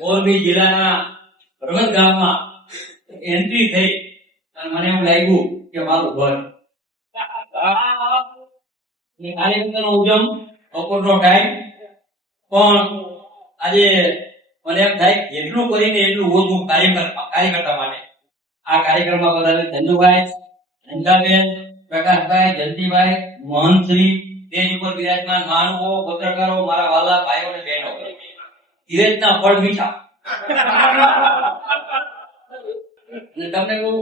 મોરબી જિલ્લાના રમત ગામમાં એન્ટ્રી થઈ અને મને એમ લાગ્યું કે મારું ઘર. કાર્યક્રમનો ઉદ્યમ બપોરનો ટાઈમ પણ આજે મને એમ થાય એટલું કરીને એટલું ઓછું કાર્યકર્તા કાર્યકર્તા માટે. આ કાર્યક્રમમાં બધા ધંધુભાઈ ધંધાબેન પ્રકાશભાઈ, જયંતિભાઈ મોહનશ્રી તેની ઉપર બિરાજમાન માનવો પત્રકારો, મારા વાલા ભાઈઓ અને બહેનો. ધીરજના ફળ મીઠા. તમને કહું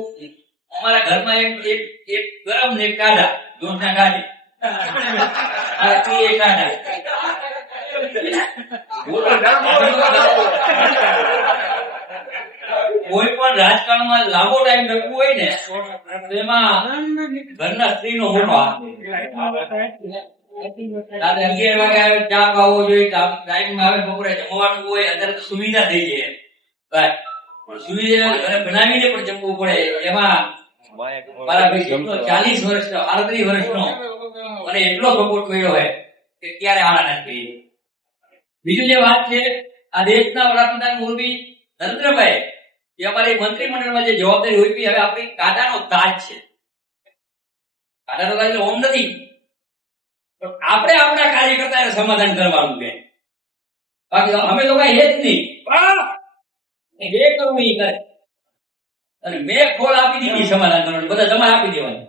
અમારા ઘરમાં એક એક એક ગરમ ને કાઢા દોઢના કાઢી કોઈ પણ રાજકારણમાં લાંબો ટાઈમ લખવું હોય ને એમાં ઘરના સ્ત્રીનો મોટો રાત્રે અગિયાર વાગે આવે ચા પાવો જોઈએ ટાઈમ આવે બપોરે જમવાનું હોય, અત્યારે સુવિધા થઈ જાય. પણ સુવિધા ઘરે બનાવીને પણ જમવું પડે. એમાં મારા ભાઈ ચાલીસ વર્ષનો, આડત્રીસ વર્ષનો, મને એટલો સપોર્ટ મળ્યો હોય કે ક્યારે આળા નથી બીજું જે વાત છે, આ દેશના વડાપ્રધાન મોરબી નરેન્દ્રભાઈ, એ અમારી મંત્રીમંડળમાં જે જવાબદારી હોય હવે આપણી કાંટાનો તાજ છે. કાંટાનો તાજ ઓમ નથી. પણ આપણે આપણા કાર્યકર્તાને સમાધાન કરવાનું કે? બાકી અમે કઈ હે જ નહીં. જે કરવું એ કરે. અને મેં ખોળ આપી દીધી સમાધાન કરવાનું. બધા તમારે આપી દેવાનું.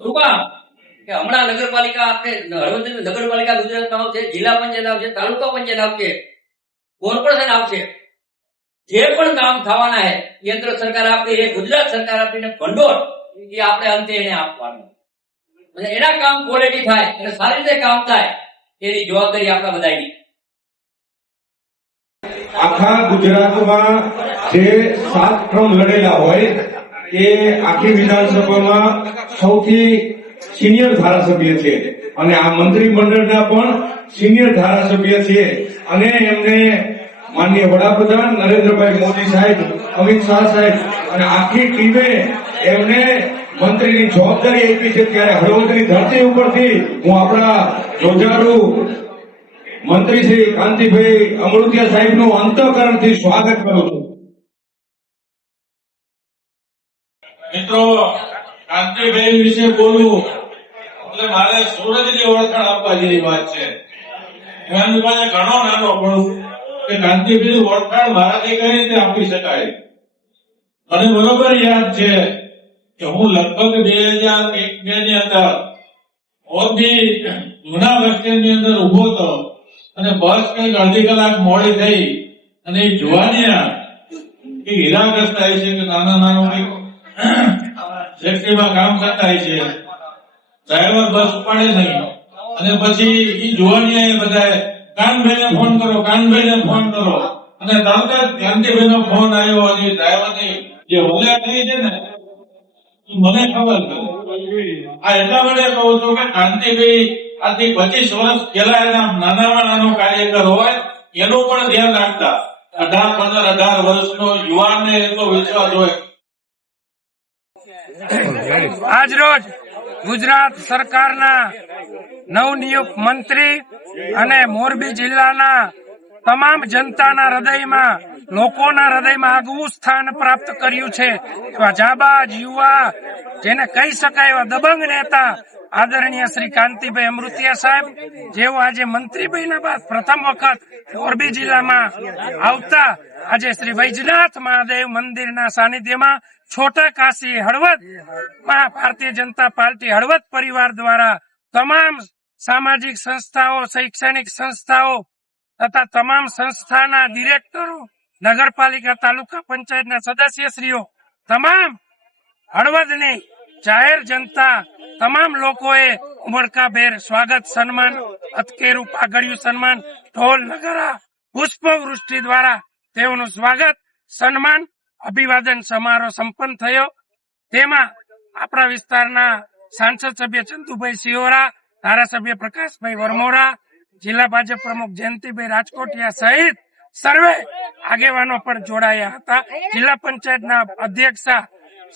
રૂપા કે હમણાં નગરપાલિકા આપણે હળવદ નગરપાલિકા ગુજરાતમાં આવશે, જિલ્લા પંચાયત આવશે, તાલુકા પંચાયત આવશે, કોર્પોરેશન આવશે. જે પણ કામ થવાના હે કેન્દ્ર સરકાર આપી એ ગુજરાત સરકાર આપીને ભંડોળ, એ આપણે અંતે એને આપવાનું. એના કામ ક્વોલિટી થાય અને સારી રીતે કામ થાય, એની જવાબદારી આપણા બધાની. આખા ગુજરાતમાં જે સાત ક્રમ લડેલા હોય, એ આખી વિધાનસભામાં સૌથી સિનિયર ધારાસભ્ય છે. અને આ મંત્રીમંડળના પણ સિનિયર ધારાસભ્ય છે. અને એમને માનનીય વડાપ્રધાન નરેન્દ્રભાઈ મોદી સાહેબ, અમિત શાહ સાહેબ અને આખી ટીમે એમને મંત્રીની જવાબદારી આપી છે ત્યારે હળવદની ધરતી ઉપરથી હું આપણા જોજારુ મંત્રી શ્રી કાંતિભાઈ અમૃતિયા સાહેબનું અંતઃકરણથી સ્વાગત કરું છું. મિત્રો, કાંતિભાઈ વિશે બોલવું એટલે મારે સૂરજની ઓળખાણ આપવા જેવી વાત છે. એમની પાસે ઘણો નાનો પણ કે કાંતિભાઈ ઓળખાણ મારાથી કઈ રીતે આપી શકાય? મને બરોબર યાદ છે. કે હું લગભગ બે હજાર એક, બે ની અંદર જૂના બસ સ્ટેન્ડની અંદર ઊભો હતો. અને બસ કંઈક અડધી કલાક મોડી થઈ. અને એ જોવાની કે હીરાગ્રસ્ત થાય છે કે નાના નાનું કંઈક ફેક્ટરીમાં કામ કરતા છે. ડ્રાઈવર બસ ઉપાડે નહીં. અને પછી એ જોવાની એ બધા કાનભાઈને ફોન કરો, કાનભાઈને ફોન કરો. અને તરત જ નો ફોન આવ્યો અને ડ્રાઈવરની જે હોલ્યા થઈ છે ને મને ખબર આ એટલા માટે કહું છું કે કાંતિભાઈ આજથી પચીસ વર્ષ પહેલા એના નાનામાં નાનો કાર્યકર હોય, એનું પણ ધ્યાન રાખતા. અઢાર, પંદર, અઢાર વર્ષનો યુવાનને એટલો વિશ્વાસ હોય. આજરોજ ગુજરાત સરકારના નવનિયુક્ત મંત્રી અને મોરબી જિલ્લાના તમામ જનતાના હૃદયમાં લોકોના હૃદયમાં આગવું સ્થાન પ્રાપ્ત કર્યું છે. જાબાજ યુવા, જેને કહી શકાય એવા દબંગ નેતા, આદરણીય શ્રી કાંતિભાઈ અમૃતિયા સાહેબ, જેઓ આજે મંત્રી બન્યા બાદ પ્રથમ વખત મોરબી જિલ્લામાં આવતા, આજે શ્રી વૈજનાથ મહાદેવ મંદિરના સાનિધ્યમાં છોટા કાશી હળવદમાં ભારતીય જનતા પાર્ટી હળવદ પરિવાર દ્વારા તમામ સામાજિક સંસ્થાઓ, શૈક્ષણિક સંસ્થાઓ તથા તમામ સંસ્થાના ડિરેક્ટરો નગરપાલિકા તાલુકા પંચાયતના સદસ્યશ્રીઓ, તમામ હળવદની જાહેર જનતા, તમામ લોકોએ ઉમળકાભેર સ્વાગત, સન્માન અતકેરું પાઘડિયું સન્માન, ઢોલ, નગરા, પુષ્પવૃષ્ટિ દ્વારા તેઓનું સ્વાગત, સન્માન, અભિવાદન સમારોહ સંપન્ન થયો. તેમાં આપણા વિસ્તારના સાંસદ સભ્ય ચંદુભાઈ સિયોરા ધારાસભ્ય પ્રકાશભાઈ વરમોરા, જિલ્લા ભાજપ પ્રમુખ જયંતિભાઈ રાજકોટિયા સહિત સર્વે આગેવાનો પણ જોડાયા હતા. જિલ્લા પંચાયતના અધ્યક્ષા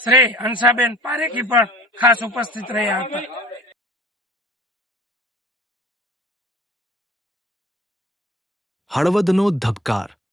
શ્રી હંસાબેન પારેખી પણ ખાસ ઉપસ્થિત રહ્યા હતા. હળવદનો ધબકાર.